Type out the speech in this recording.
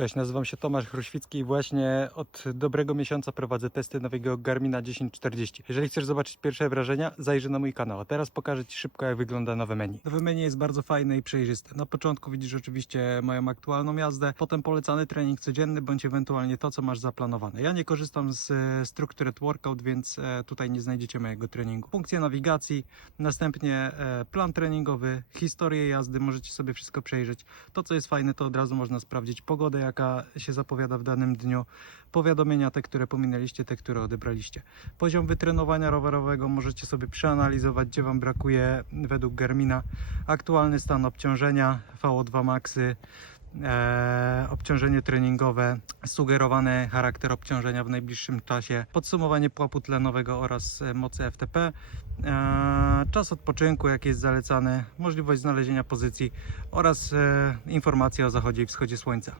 Cześć, nazywam się Tomasz Chruświcki i właśnie od dobrego miesiąca prowadzę testy nowego Garmina 1040. Jeżeli chcesz zobaczyć pierwsze wrażenia, zajrzyj na mój kanał. A teraz pokażę Ci szybko, jak wygląda nowe menu. Nowe menu jest bardzo fajne i przejrzyste. Na początku widzisz oczywiście moją aktualną jazdę, potem polecany trening codzienny, bądź ewentualnie to, co masz zaplanowane. Ja nie korzystam z e, Structured Workout, więc e, tutaj nie znajdziecie mojego treningu. Funkcje nawigacji, następnie e, plan treningowy, historię jazdy, możecie sobie wszystko przejrzeć. To, co jest fajne, to od razu można sprawdzić pogodę, jaka się zapowiada w danym dniu, powiadomienia te, które pominęliście, te, które odebraliście. Poziom wytrenowania rowerowego możecie sobie przeanalizować, gdzie Wam brakuje według Garmina. Aktualny stan obciążenia, VO2 maxy, e, obciążenie treningowe, sugerowany charakter obciążenia w najbliższym czasie, podsumowanie pułapu tlenowego oraz e, mocy FTP, e, czas odpoczynku, jaki jest zalecany, możliwość znalezienia pozycji oraz e, informacje o zachodzie i wschodzie słońca.